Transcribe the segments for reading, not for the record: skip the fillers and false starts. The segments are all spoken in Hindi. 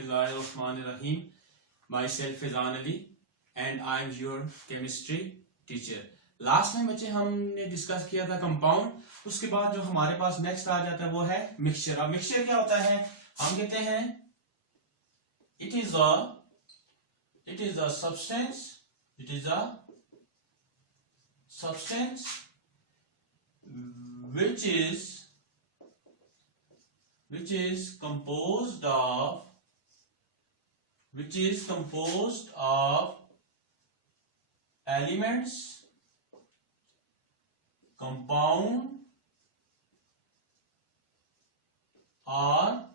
Bismillahirrahmanirrahim. Myself Fezan Ali and I am your chemistry teacher. Last में बच्चे हमने डिस्कस किया था कंपाउंड, उसके बाद जो हमारे पास नेक्स्ट आ जाता है वो है मिक्सचर। अब मिक्सचर क्या होता है? हम कहते हैं it is a substance which is composed of elements, compound or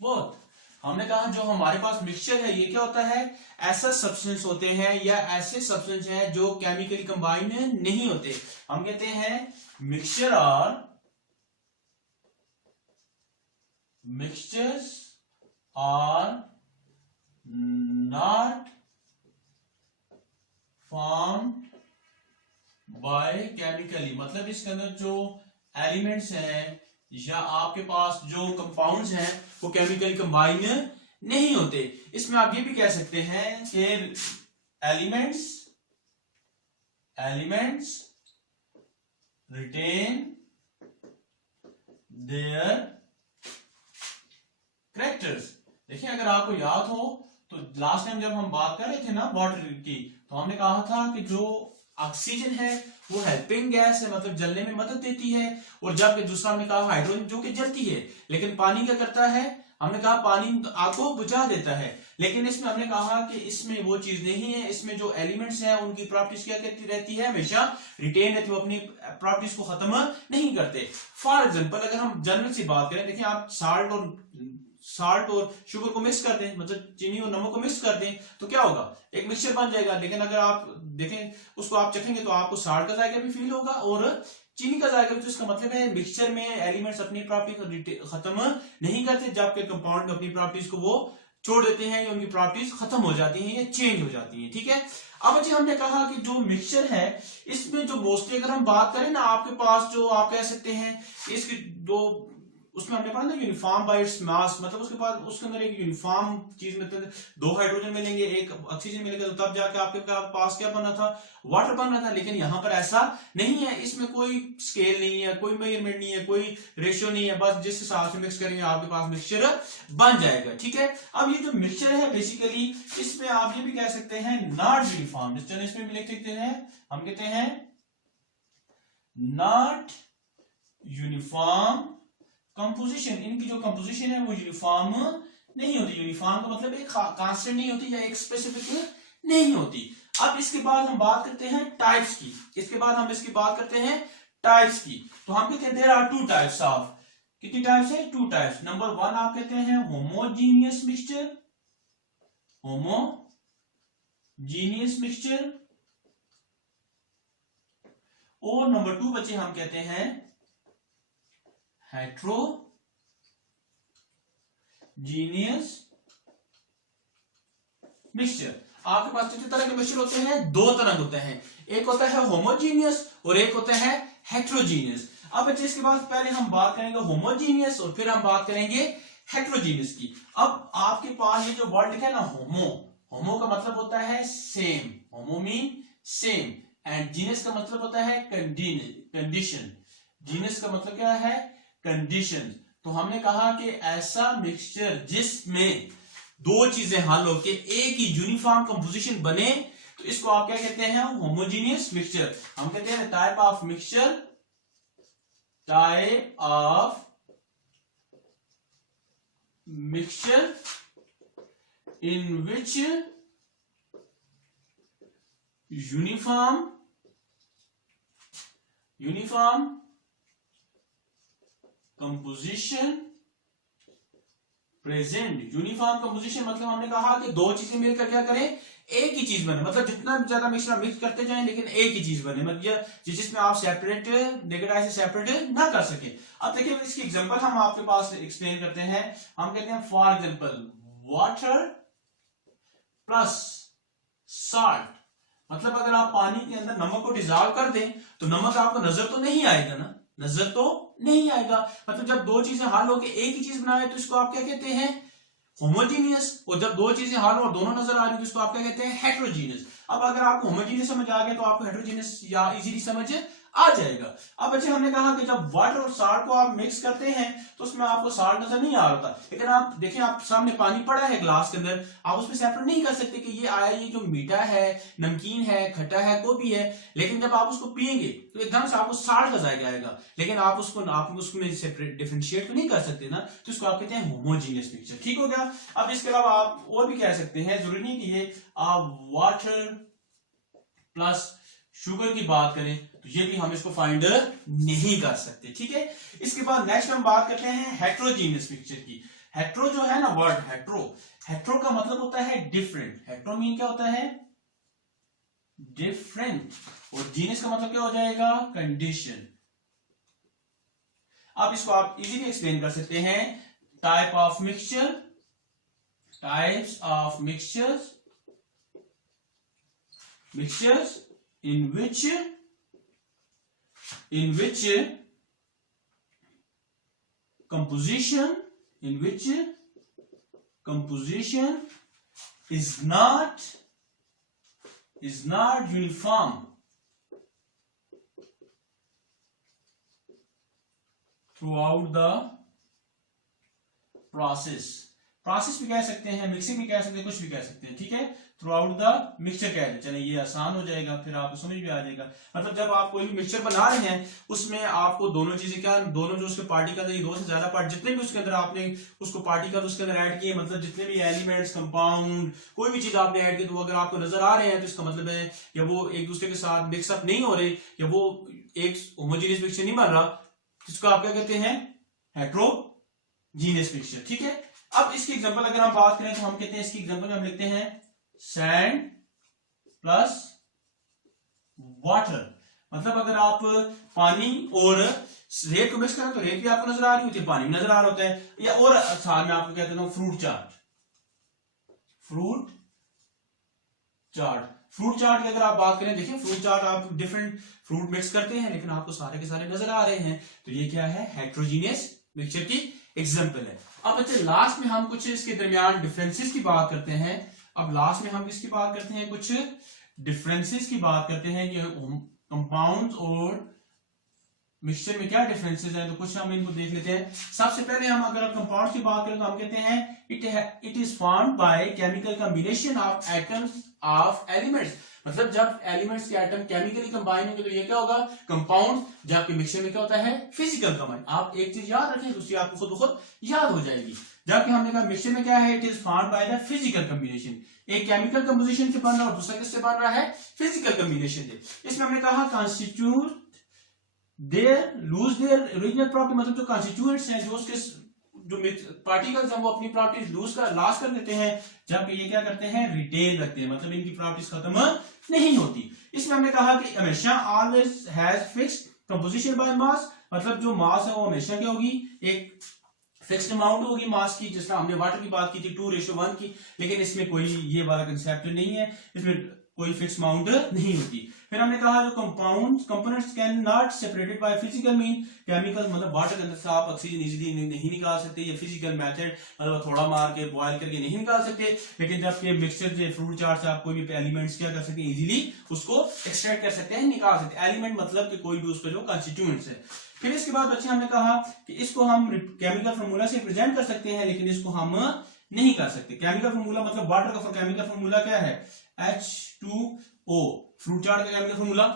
both। हमने कहा जो हमारे पास मिक्सचर है ये क्या होता है? ऐसा सब्सटेंस होते हैं या ऐसे सब्सटेंस हैं जो केमिकली कंबाइन नहीं होते। हम कहते हैं mixture mixtures are not formed by chemically. मतलब इसके अंदर जो एलिमेंट्स हैं या आपके पास जो कंपाउंड्स हैं वो केमिकली कंबाइन नहीं होते। इसमें आप ये भी कह सकते हैं कि एलिमेंट्स रिटेन देयर कैरेक्टर्स। देखिए अगर आपको याद हो तो लास्ट टाइम जब हम बात कर रहे थे ना वाटर की, तो हमने कहा था कि जो ऑक्सीजन है वो हेल्पिंग गैस है, मतलब जलने में मदद देती है। और जबकि दूसरा हमने कहा हाइड्रोजन जो कि जलती है, लेकिन पानी क्या करता है? हमने कहा पानी आग को बुझा देता है। लेकिन इसमें हमने कहा कि इसमें वो चीज नहीं है। इसमें जो एलिमेंट्स हैं उनकी प्रॉपर्टीज क्या कहती रहती है? हमेशा रिटेन रहती है, वो अपनी प्रॉपर्टीज को खत्म नहीं करते। फॉर एग्जाम्पल अगर हम जनरल से बात करें, देखिए आप साल्ट और शुगर को मिक्स कर दें, मतलब चीनी और नमक को मिक्स कर दें, तो क्या होगा? एक मिक्सचर बन जाएगा। लेकिन अगर आप देखें उसको आप चखेंगे तो आपको साल्ट का जायका भी फील होगा और चीनी का जायका भी। तो इसका मतलब है मिक्सचर में एलिमेंट्स अपनी प्रॉपर्टी खत्म नहीं करते, जबकि कंपाउंड में अपनी प्रॉपर्टीज को वो छोड़ देते हैं या उनकी प्रॉपर्टीज खत्म हो जाती हैं या चेंज हो जाती हैं। ठीक है। अब अच्छे हमने कहा कि जो मिक्सचर है इसमें जो मोस्टली अगर हम बात करें ना, आपके पास जो आप कह सकते हैं इसकी दो, उसमें हमने पढ़ा ना यूनिफॉर्म बाय इट्स मास, मतलब उसके बाद उसके अंदर एक यूनिफॉर्म चीज में दो हाइड्रोजन मिलेंगे, एक ऑक्सीजन मिलेगा, तो तब जाके आपके पास क्या बना था? वाटर बन रहा था। लेकिन यहां पर ऐसा नहीं है, इसमें कोई स्केल नहीं है, कोई मेजरमेंट नहीं है, कोई रेशियो नहीं है, बस जिस हिसाब से मिक्स करेंगे आपके पास मिक्सचर बन जाएगा। ठीक है। अब ये जो मिक्सचर है बेसिकली इसमें आप ये भी कह सकते हैं नॉट यूनिफॉर्म। इसमें भी लिख सकते हैं, हम कहते हैं नॉट यूनिफॉर्म कंपोजिशन। इनकी जो कंपोजिशन है वो यूनिफॉर्म नहीं होती। यूनिफॉर्म का मतलब एक कांस्टेंट नहीं होती या एक स्पेसिफिक नहीं होती। अब इसके बाद हम बात करते हैं टाइप्स की। इसके बाद हम इसकी बात करते हैं टाइप्स की। तो हम कहते हैं there are two types of, कितनी टाइप्स है? Two types. नंबर वन आप कहते हैं होमोजीनियस मिक्सचर, होमोजीनियस मिक्सचर। और नंबर टू बच्चे हम कहते हैं हेट्रोजीनियस मिक्सचर। आपके पास कितने तरह के मिक्सचर होते हैं? दो तरह के होते हैं, एक होता है होमोजीनियस और एक होता है हेट्रोजीनियस। अब बच्चे इसके बाद पहले हम बात करेंगे होमोजीनियस और फिर हम बात करेंगे हेट्रोजीनियस की। अब आपके पास ये जो वर्ड लिखा है ना होमो का मतलब होता है same, homo mean same, and genius का मतलब होता है कंडीशन। जीनियस का मतलब क्या है? कंडीशन। तो हमने कहा कि ऐसा मिक्सचर जिसमें दो चीजें हल होके एक ही यूनिफॉर्म कंपोजिशन बने, तो इसको आप क्या कहते हैं? Homogeneous mixture. हम कहते हैं type of mixture in which uniform composition present. Uniform composition मतलब हमने कहा कि दो चीजें मिलकर क्या करें? एक ही चीज बने, मतलब जितना ज्यादा मिक्सचर मिक्स करते जाएं लेकिन एक ही चीज बने, मतलब जिसमें आप सेपरेट नेगेटिव से सेपरेट ना कर सके। अब देखिए इसकी एग्जांपल हम आपके पास एक्सप्लेन करते हैं। हम कहते हैं for example water plus salt, मतलब अगर आप पानी के अंदर नमक को डिजॉल्व कर दें तो नमक आपको नजर तो नहीं आएगा ना, नजर तो नहीं आएगा। मतलब जब दो चीजें हल होकर एक ही चीज बनाए तो इसको आप क्या कहते हैं? होमोजीनियस, और जब दो चीजें हाल और दोनों नजर आ रही है तो इसको आप क्या कहते हैं, हेट्रोजीनियस। अब अगर आपको होमोजीनियस समझ आ गया तो आपको हेट्रोजीनियस या इजीली समझ आ जाएगा। अब बच्चे हमने कहा कि जब वाटर और साल्ट को आप मिक्स करते हैं तो उसमें आपको साल्ट नजर नहीं आ रहा होता, लेकिन आप देखें, आप सामने पानी पड़ा है ग्लास के अंदर, आप उसमें सेपरेट नहीं कर सकते कि ये आया, ये जो मीठा है, नमकीन है, खट्टा है, कोई भी है। लेकिन जब आप उसको पिएंगे तो एकदम से आपको साल्ट का जायका आएगा, लेकिन आप उसमें सेपरेट डिफरेंशिएट तो नहीं कर सकते ना, तो इसको आप कहते हैं होमोजीनियस मिक्सचर। ठीक हो गया। अब इसके अलावा आप और भी कह सकते हैं, जरूरी नहीं कि ये आप वाटर प्लस शुगर की बात करें तो ये भी हम इसको फाइंड नहीं कर सकते। ठीक है। इसके बाद नेक्स्ट हम बात करते हैं हेट्रोजीनियस मिक्सचर की। हेट्रो जो है ना, वर्ड हेट्रो, हेट्रो का मतलब होता है डिफरेंट। हेट्रो मीन क्या होता है, डिफरेंट, और जीनियस का मतलब क्या हो जाएगा, कंडीशन। अब इसको आप इजीली एक्सप्लेन कर सकते हैं, type of mixture, types of mixtures, mixtures in which composition is not uniform throughout the process भी कह सकते हैं, मिक्सिंग भी कह सकते हैं, कुछ भी कह सकते हैं। ठीक है। थ्रू आउट द मिक्सचर कह रहे, चले ये आसान हो जाएगा, फिर आपको समझ भी आ जाएगा। मतलब जब आप कोई भी मिक्सचर बना रहे हैं उसमें आपको दोनों चीजें क्या, दोनों जो उसके पार्टिकल है, दो से ज्यादा पार्ट जितने भी उसके अंदर आपने उसको पार्टिकल उसके अंदर ऐड किए, मतलब जितने भी एलिमेंट्स, कंपाउंड, कोई भी चीज आपने ऐड की, तो अगर आपको नजर आ रहे हैं तो इसका मतलब है या वो एक दूसरे के साथ मिक्सअप नहीं हो रहे, या वो एक होमोजीनियस मिक्सचर नहीं बन रहा, जिसको आप क्या कहते हैं, हेट्रोजीनियस मिक्सचर। ठीक है। अब इसकी एग्जांपल अगर हम बात करें तो हम कहते हैं, इसकी एग्जांपल में हम लिखते हैं सैंड प्लस वाटर। मतलब अगर आप पानी और रेत को मिक्स करें तो रेत भी आपको नजर आ रही होती है, पानी भी नजर आ रहा होता है। या और साथ में आपको कहते हैं फ्रूट चाट, फ्रूट चाट की अगर आप बात करें, देखिए फ्रूट चाट आप डिफरेंट फ्रूट मिक्स करते हैं लेकिन आपको सारे के सारे नजर आ रहे हैं, तो ये क्या है, हेट्रोजीनियस मिक्सचर की एग्जांपल है। अब बच्चे लास्ट में हम कुछ इसके दरमियान डिफरेंसेस की बात करते हैं। अब लास्ट में हम किसकी बात करते हैं, कुछ डिफरेंसेस की बात करते हैं कि कंपाउंड्स और मिक्सचर में क्या डिफरेंसेस हैं, तो कुछ हम इनको देख लेते हैं। सबसे पहले हम अगर कंपाउंड्स की बात करें तो हम कहते हैं it is formed by chemical combination of atoms of elements. मतलब जब एलिमेंट्स के एटम केमिकली कंबाइन होंगे तो ये क्या होगा, कंपाउंड। जबकि मिक्सचर में क्या होता है, फिजिकल कंबाइन। आप एक चीज याद रखें, दूसरी आपको खुद ब खुद याद हो जाएगी। जबकि हमने कहा मिक्सचर में क्या है, it is formed by the physical combination. एक केमिकल कंपोजिशन से बन रहा है और दूसरा किससे बन रहा है, फिजिकल कॉम्बिनेशन से। इसमें हमने कहा constitute their lose their original property, मतलब जो कॉन्स्टिट्यूएंट्स हैं, जो उसके जो पार्टिकल्स हैं वो अपनी प्रॉपर्टीज लॉस कर देते हैं, जबकि ये क्या करते हैं, रिटेन रखते हैं, मतलब इनकी प्रॉपर्टीज खत्म नहीं होती। इसमें हमने कहा कि हमेशा always has fixed composition by mass, मतलब जो मास है वो हमेशा क्या होगी, एक फिक्स्ड अमाउंट होगी मास की, जिसमें हमने वाटर की बात की थी 2:1 की, लेकिन इसमें कोई ये वाला कंसेप्ट नहीं है, इसमें कोई फिक्स अमाउंट नहीं होती। फिर हमने कहा जो components can not separated by physical mean, chemical मतलब वाटर के अंदर से आप ऑक्सीजन इजीली नहीं निकाल सकते, या फिजिकल मेथड मतलब थोड़ा मार के बॉयल करके नहीं निकाल सकते। लेकिन जब ये मिक्सचर जो फ्रूट चाट से आप कोई भी एलिमेंट्स क्या कर सकते हैं, इजीली उसको एक्सट्रैक्ट कर सकते हैं, निकाल सकते हैं। एलिमेंट मतलब कि कोई भी उसका जो कॉन्स्टिट्यूएंट्स है। फिर इसके बाद बच्चे हमने कहा कि इसको हम केमिकल फॉर्मूला से प्रेजेंट कर सकते हैं, लेकिन इसको हम नहीं कर सकते। केमिकल फॉर्मूला मतलब वाटर का केमिकल फॉर्मूला क्या है, H2O। फ्रूट चाट का केमिकल फॉर्मूला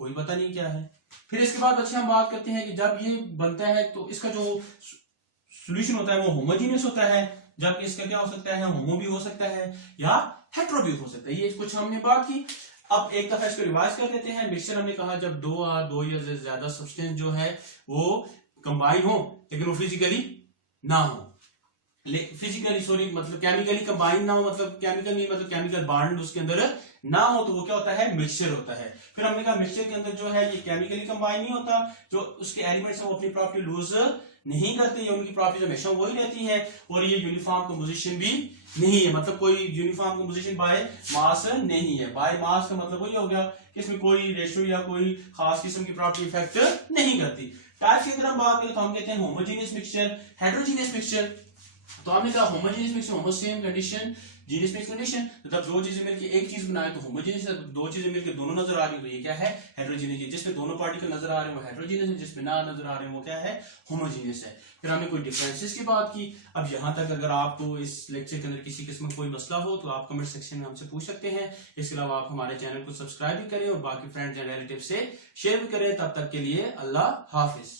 कोई पता नहीं क्या है। फिर इसके बाद बच्चे हम बात करते हैं कि जब ये बनता है तो इसका जो सॉल्यूशन होता है वो होमोजीनियस होता है, जबकि इसका क्या हो सकता है, होमो भी हो सकता है या हेट्रो भी हो सकता है। ये कुछ हमने बात की। अब एक दफा इसको रिवाइज कर देते हैं। मिक्सचर हमने कहा जब दो या ज्यादा सब्सटेंस जो है वो कंबाइन हो लेकिन वो फिजिकली ना हो, फिजिकली सॉरी मतलब केमिकली कंबाइन ना हो, मतलब केमिकल नहीं मतलब केमिकल बॉन्ड उसके अंदर ना हो, तो वो क्या होता है, मिक्सचर होता है। फिर हमने कहा मिक्सचर के अंदर जो है ये केमिकली कंबाइन नहीं होता, जो उसके एलिमेंट्स है वो अपनी प्रॉपर्टी लूज नहीं करते, ये उनकी प्रॉपर्टी हमेशा वही रहती है, और ये यूनिफॉर्म कंपोजिशन भी नहीं है, मतलब कोई यूनिफॉर्म कंपोजिशन बाय मास नहीं है। बाय मास का मतलब वही हो गया कि इसमें कोई रेशियो या कोई खास किस्म की प्रॉपर्टी इफेक्ट नहीं करती। टाइप की अगर हम बात करें तो हम कहते हैं होमोजीनियस मिक्सचर, हेट्रोजीनियस मिक्सचर। तो आपने कहा homogeneous mix homo same condition, genius mix condition, मतलब दो चीजें मिलकर एक चीज बनाए तो होमोजेनियस है, दो चीजें मिलकर दोनों नजर आ रही हो तो ये क्या है, हेटेरोजेनियस। जिसमें दोनों पार्टिकल नजर आ रहे हैं वो हेटेरोजेनियस है, जिसमें ना नजर आ रहे हैं वो क्या है, होमोजेनियस है। फिर हमने कोई डिफरेंसेस की बात की। अब यहाँ तक अगर आपको इस लेक्चर के अंदर किसी किस्म का कोई मसला हो तो आप कमेंट सेक्शन में हमसे पूछ सकते हैं। इसके अलावा आप हमारे चैनल को सब्सक्राइब भी करें और बाकी फ्रेंड्स एंड रिलेटिव से शेयर भी करें। तब तक के लिए अल्लाह हाफिज।